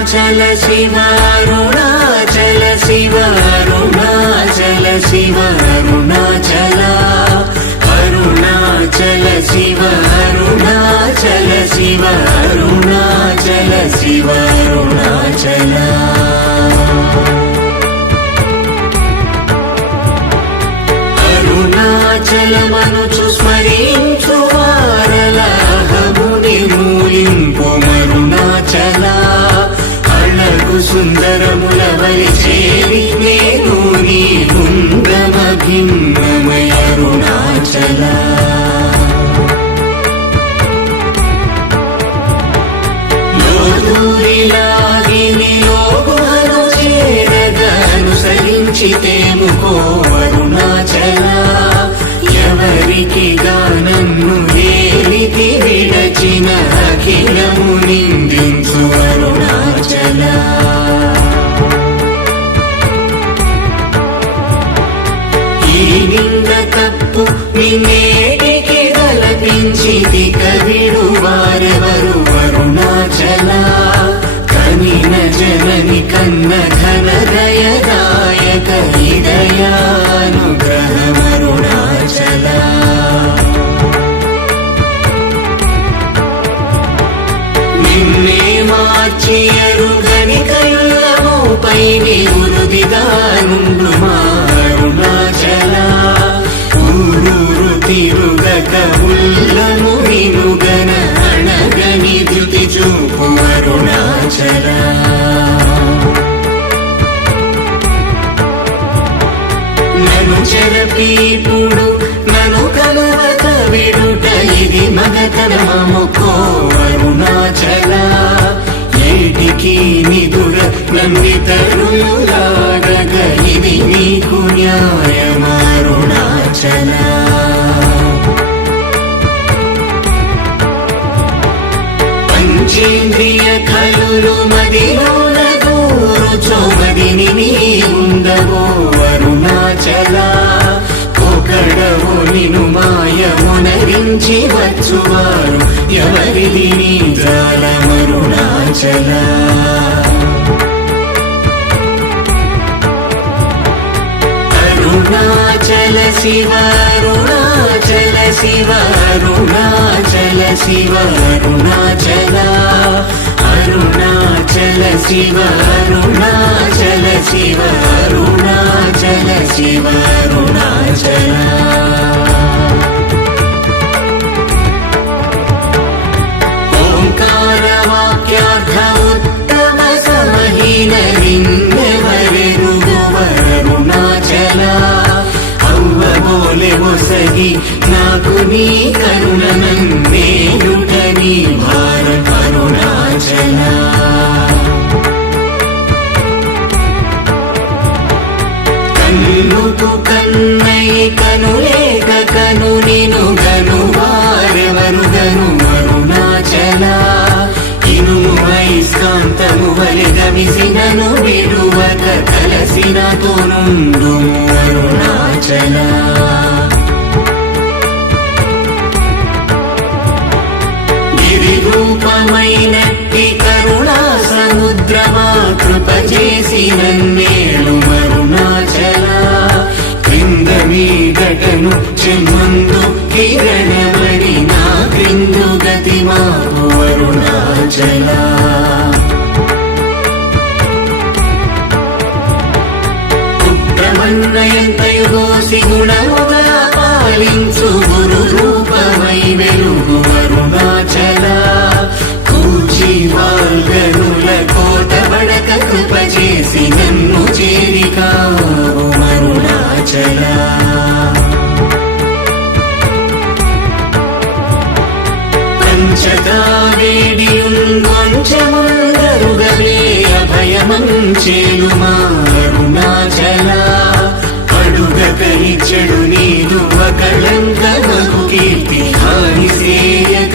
అరుణాచల శివ అరుణాచల శివ అరుణాచల శివ అరుణాచల అరుణాచల శివ అరుణాచల శివ అరుణాచల శివ అరుణాచల అరుణాచలమనుచు స్మరించు వారలహముని మూలింపు మరుణాచల అళగు సుందరముల వలి చేరి నేను నీ బృందమ భిన్నమయ అరుణాచల లోదూరిలాగిని లోగుహను చేరగా అనుసరించితేముకో అరుణాచల ఎవరికి గానన్ను ఏలికి విడచిన అఖిలము నిందించు అరుణాచల ఈ నింద తప్పు నిన్నేటికి గలపించితి కవిడు వారెవరు అరుణాచల కనిన జనని కన్న ఘన దయదాయక హృదయానుగ్రహమరుణాచల నిన్నే మార్చి ఎరుగని కళ్ళమోపై నిరుదిగానుండు మా అరుణాచల ఊరూరు తిరుగక ఉల్లము వినుగన అణగని ధృతి చూపు అరుణాచల నన్ను చెరపీపుడు నన్ను కలవక విడుట ఇది మగతనమముకో అరుణాచల ఏటికి నిదుర నందితరులాగగ ఇది నీకు న్యాయమరుణాచల పంచేంద్రియ కలులు మదిలోన గోరుచో మదిని నీ ఉండవో అరుణాచల ఒకడవో నిను మాయమునరించి వచ్చువారు ఎవరిది నీ జాలమరుణాచల అరుణాచల శివ అరుణాచల శివ అరుణాచల శివ అరుణాచల అరుణాచల శివ అరుణాచల శివ అరుణాచల శివ అరుణాచల ఓంకార వాక్యార్థ ఉత్తమ సమహీన నిన్నెవరెరుగు అరుణాచల అవ్వబోలె ఒసగి నాకు నీ కరుణ నన్నేయుట నీ భార అరుణాచల కన్నుకు కన్నై కనులేక కను నిను గను వారెవరు గను అరుణాచల ఇనుము ఐస్కాంతము వలె గమిసినను విడువక కలసినతో నుండుము అరుణాచల రూపమైనట్టి కరుణా సముద్రమా కృప చేసి నన్నేలు అరుణాచల క్రింద మీదటను చెమ్మందు కిరణమణి నా క్రిందు గతి మాకు అరుణాచల పుత్రమన్నయంతయుగోసి గుణముగా పాలించు గురు రూపమై వెలుగు అరుణాచల కూచి వాల్గనుల కోట బడక కృప చేసి నన్ను చేరికావు అరుణాచల పంచగా వేడియుంగొంచెముందరుగవే అభయమంచేలు మా అరుణాచల అడుగకని చెడు నీదు ఒకళంక మగు కీర్తి హాని సేయక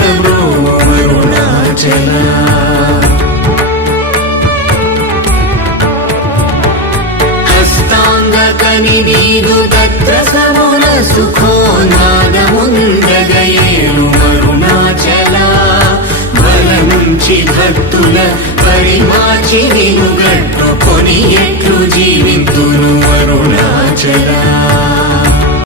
అరుణాచల హస్తాంగకని నీదు దత్త సమున సుఖోనాదముందగయేలు అరుణాచల బల నుంచి భక్తుల పరిమాచి గట్టుకొని ఎట్లు జీవించ